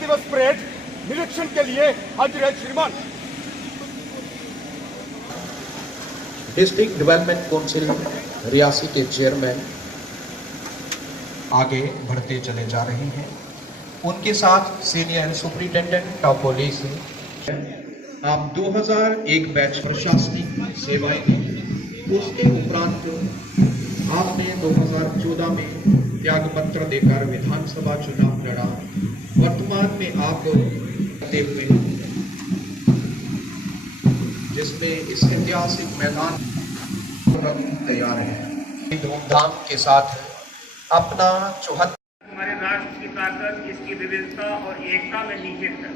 दिवस परेड निरीक्षण के लिए हाजिर है श्रीमान। डिस्ट्रिक्ट डेवलपमेंट काउंसिल रियासी के चेयरमैन आगे बढ़ते चले जा रहे हैं। उनके साथ सीनियर सुपरिटेंडेंट ऑफ पुलिस। आप 2001 बैच प्रशासनिक सेवाएं दी, उसके उपरांत आपने 2014 में त्याग पत्र देकर विधानसभा चुनाव लड़ा। वर्तमान में आप करते हुए जिसमें इस ऐतिहासिक मैदान तैयार है, धूमधाम के साथ अपना 74 हमारे राष्ट्र की ताकत इसकी विविधता और एकता में निहित है।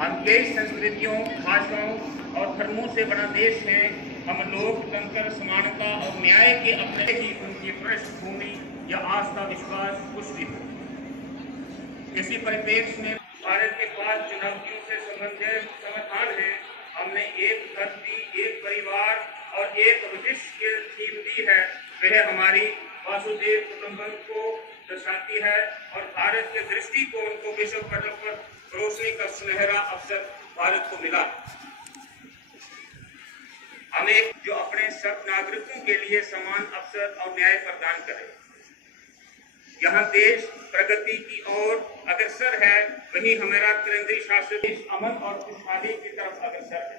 हम कई संस्कृतियों, भाषाओं और धर्मों से बना देश है। हम लोकतंत्र, समानता और न्याय के अपने ही उनकी पृष्ठभूमि या आस्था विश्वास कुछ भी हो। इसी परिप्रेक्ष्य में भारत के पास चुनौतियों से संबंधित समाधान है। हमने एक धरती, एक परिवार और एक भविष्य की थीम दी है। वह हमारी वासुदेव कुटुंबकम को दर्शाती है और भारत के दृष्टिकोण को विश्व पटल पर रोशनी का सुनहरा अवसर भारत को मिला। हमें जो अपने सब नागरिकों के लिए समान अवसर और न्याय प्रदान करे। यहाँ देश प्रगति की ओर अग्रसर है, वहीं हमारा केंद्रीय शासित देश अमन और खुशहाली की तरफ अग्रसर है।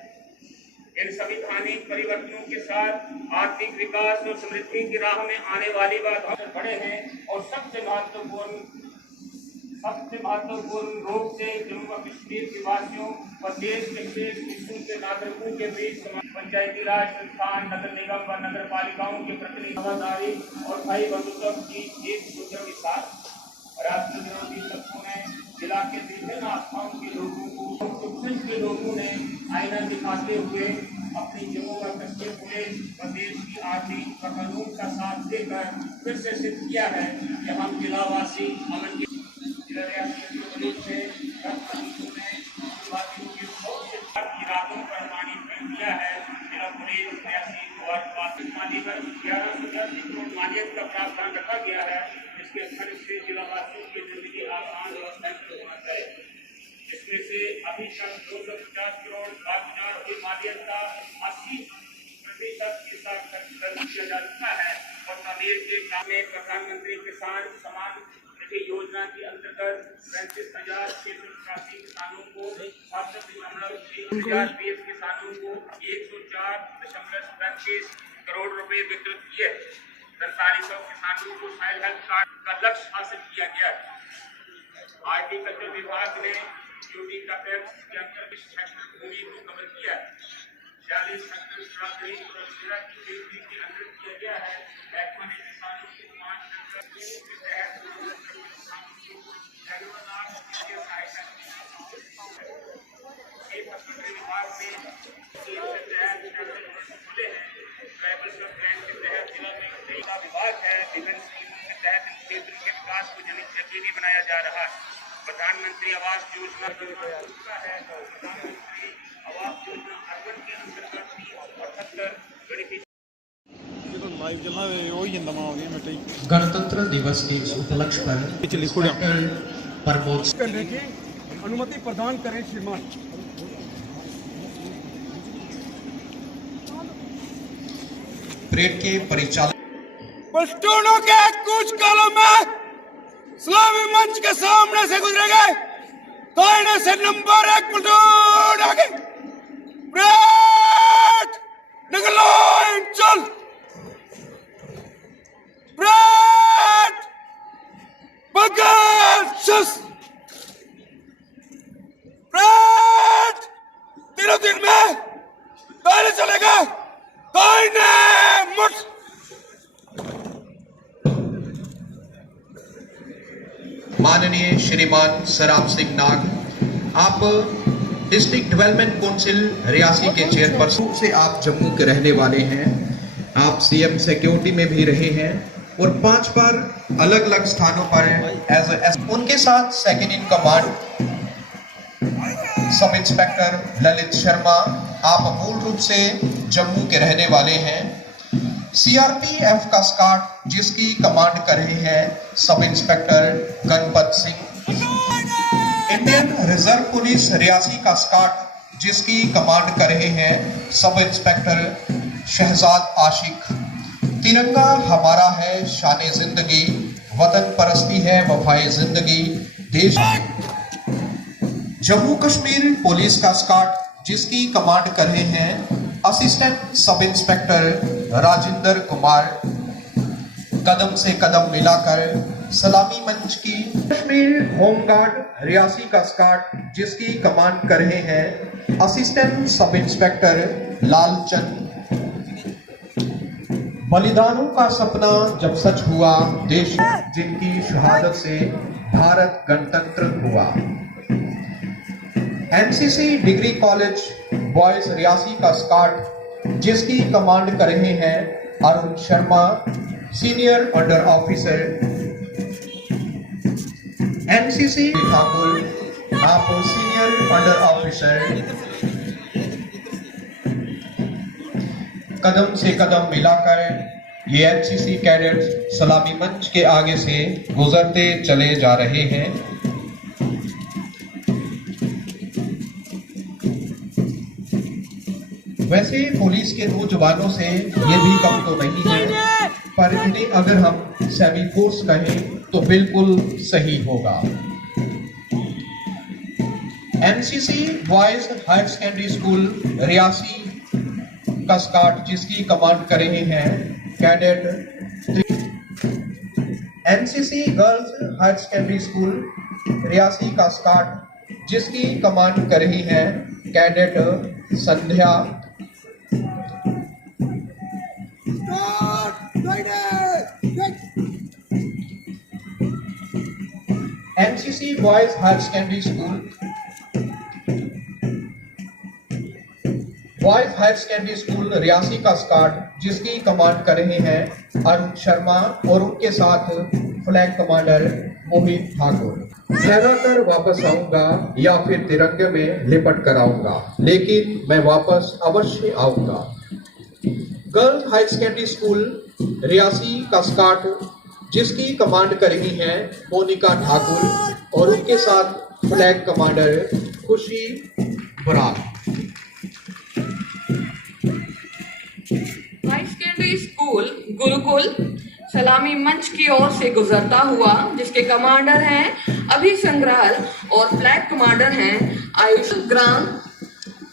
इन संवैधानिक परिवर्तनों के साथ आर्थिक विकास और समृद्धि की राह में आने वाली बाधाएं बड़े हैं और सबसे महत्वपूर्ण रूप से जम्मू और कश्मीर के वासियों और देश के शेष हिस्सों के नागरिकों के बीच पंचायती राज संस्थान, नगर निगम व नगर पालिकाओं के प्रति वफादारी और भाई बंधुत्व की एक सूत्र के साथ राष्ट्र विरोधी तत्वों ने जिला के विभिन्न आस्थाओं के लोगों ने आईना दिखाते हुए अपनी जम्मू और कश्मीर पुलिस और देश की आर्थिक व कानून का साथ देकर फिर से सिद्ध किया है कि हम जिलावासी अमन के इरादों पर पानी फेंक दिया है। जिला पुलिस मालियत का प्रावधान रखा गया है, जिसके खर्च से जिलावासियों की जिंदगी आसान और सहज होना चाहिए। इसमें से अभी तक 250 करोड़ 5,000 की मालियत का 80% के साथ खर्च किया जा चुका है और तमीर के काम में प्रधानमंत्री किसान सम्मान निधि योजना के अंतर्गत 35,688 किसानों को 7.1 किसानों को 104.35 करोड़ रुपए वितरित किए। 4300 किसानों को सॉइल हेल्थ कार्ड का लक्ष्य हासिल किया गया। हॉर्टिकल्चर विभाग ने ड्यूटी का टैक्स के अंतर्गत हेक्टर भूमि को कवर किया। 46 हेक्टर स्ट्रॉबेरी और जीरा की खेती के अंदर किया गया है। महकमा ने किसानों को 5 हेक्टर के तहत विभाग में खुले हैं। ट्राइबल सब प्लान के तहत जिला में जिला विभाग है। विभिन्न स्कीमों के तहत इन क्षेत्रों के विकास को यकीनी बनाया जा रहा है। प्रधानमंत्री आवास योजना है। प्रधानमंत्री आवास योजना अर्बन के अंतर्गत 378 गणतंत्र दिवस के उपलक्ष्य पर प्रमोद करने की अनुमति प्रदान करें श्रीमान। परेड के परिचालन पश्तूनों के कुछ कालों में इस्लामी मंच के सामने से गुजरेंगे। दाहिने से नंबर 1 प्लेटून आगे परेड निकलो चल परेड बगल परेड तीनों दिन में दाहिने चलेगा। दाहिने मुठ माननीय श्रीमान सराम सिंह नाग, आप डिस्ट्रिक्ट डेवलपमेंट काउंसिल रियासी के चेयरपर्सन से आप जम्मू के रहने वाले हैं। आप सीएम सिक्योरिटी में भी रहे हैं और 5 बार अलग अलग स्थानों पर एज उनके साथ second in command sub inspector Lalit Sharma, आप मूल रूप से जम्मू के रहने वाले हैं। सीआरपीएफ का स्क्वाड जिसकी कमांड कर रहे हैं sub inspector Ganpat Singh. Indian reserve police Reasi का स्क्वाड जिसकी कमांड कर रहे हैं सब इंस्पेक्टर शहजाद आशिक। तिरंगा हमारा है शान जिंदगी, वतन परस्ती है वफाए जिंदगी देश। जम्मू कश्मीर पुलिस का स्क्वाड जिसकी कमांड कर रहे हैं assistant sub inspector Rajinder Kumar. कदम से कदम मिलाकर सलामी मंच की। कश्मीर होमगार्ड रियासी का स्क्वाड जिसकी कमांड कर रहे हैं असिस्टेंट सब इंस्पेक्टर लालचंद। बलिदानों का सपना जब सच हुआ, देश जिनकी शहादत से भारत गणतंत्र हुआ। NCC degree college boys Reasi का स्क्वाड जिसकी कमांड कर रहे हैं Arun Sharma senior under officer. NCC Thakur आप सीनियर अंडर ऑफिसर। कदम से कदम मिलाकर ये एनसीसी कैडेट्स सलामी मंच के आगे से गुजरते चले जा रहे हैं। वैसे पुलिस के नौजवानों से ये भी कम तो नहीं है, पर इन्हें अगर हम सेमी फोर्स कहें तो बिल्कुल सही होगा। NCC boys higher secondary school Reasi का स्क्वाड जिसकी कमांड कर रहे हैं cadet. NCC girls higher secondary school Reasi का स्क्वाड जिसकी कमांड कर रही हैं cadet Sandhya. NCC boys higher secondary school Reasi का स्क्वाड जिसकी कमांड कर रहे हैं अरुण शर्मा और उनके साथ फ्लैग कमांडर मोहित ठाकुर। लहरा कर वापस आऊंगा या फिर तिरंगे में लिपट कर आऊंगा, लेकिन मैं वापस अवश्य आऊंगा। Girls higher secondary school Reasi का स्क्वाड जिसकी कमांड कर रही हैं मोनिका ठाकुर और उनके साथ फ्लैग कमांडर खुशी Baral. High secondary school Gurukul सलामी मंच की ओर से गुजरता हुआ जिसके कमांडर हैं अभि संग्राल और फ्लैग कमांडर हैं आयुष ग्राम।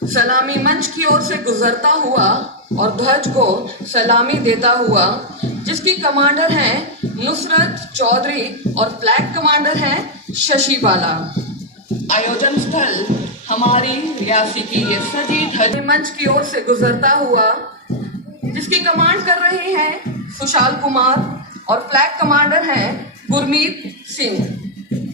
सलामी मंच की ओर से गुजरता हुआ और ध्वज को सलामी देता हुआ जिसकी कमांडर हैं नुसरत चौधरी और फ्लैग कमांडर हैं शशि बाला। आयोजन स्थल हमारी रियासी की ये सजी ध्वज मंच की ओर से गुजरता हुआ जिसकी कमांड कर रहे हैं सुशाल कुमार और फ्लैग कमांडर हैं गुरमीत सिंह।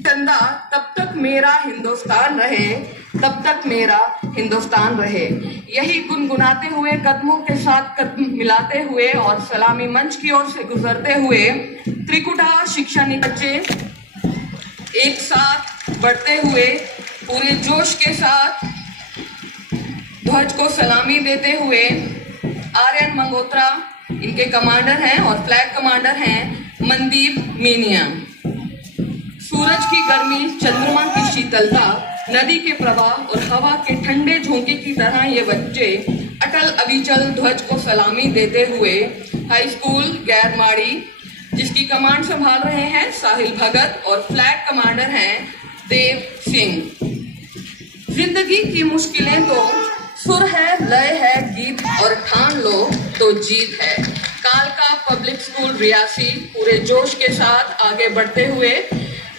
चंदा तब तक मेरा हिंदुस्तान रहे, तब तक मेरा हिंदुस्तान रहे, यही गुनगुनाते हुए कदमों के साथ कदम मिलाते हुए और सलामी मंच की ओर से गुजरते हुए त्रिकुटा शिक्षा बच्चे एक साथ बढ़ते हुए पूरे जोश के साथ ध्वज को सलामी देते हुए आर्यन मंगोत्रा इनके कमांडर हैं और फ्लैग कमांडर हैं मनदीप मीनिया। सूरज की गर्मी, चंद्रमा की शीतलता, नदी के प्रवाह और हवा के ठंडे झोंके की तरह ये बच्चे अटल अविचल ध्वज को सलामी देते हुए हाई स्कूल गैरमाड़ी जिसकी कमांड संभाल रहे हैं साहिल भगत और फ्लैग कमांडर हैं देव सिंह। जिंदगी की मुश्किलें तो सुर है, लय है, गीत और ठान लो तो जीत है। कालका पब्लिक स्कूल रियासी पूरे जोश के साथ आगे बढ़ते हुए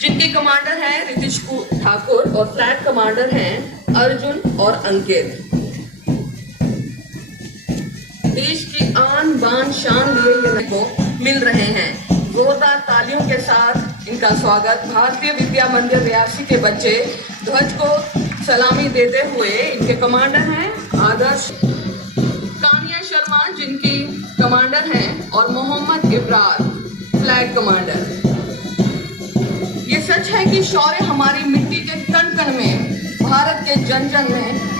जिनके कमांडर हैं रितिश ठाकुर और फ्लैग कमांडर हैं अर्जुन और अंकित। देश की आन बान शान लिए को मिल रहे हैं। जोरदार तालियों के साथ इनका स्वागत भारतीय विद्या मंदिर रियासी के बच्चे ध्वज को सलामी देते हुए इनके कमांडर हैं आदर्श कानिया शर्मा जिनकी कमांडर हैं और मोहम्मद इब्रार फ्लैग कमांडर। ये सच है कि शौर्य हमारी मिट्टी के कण कण में, भारत के जन जन में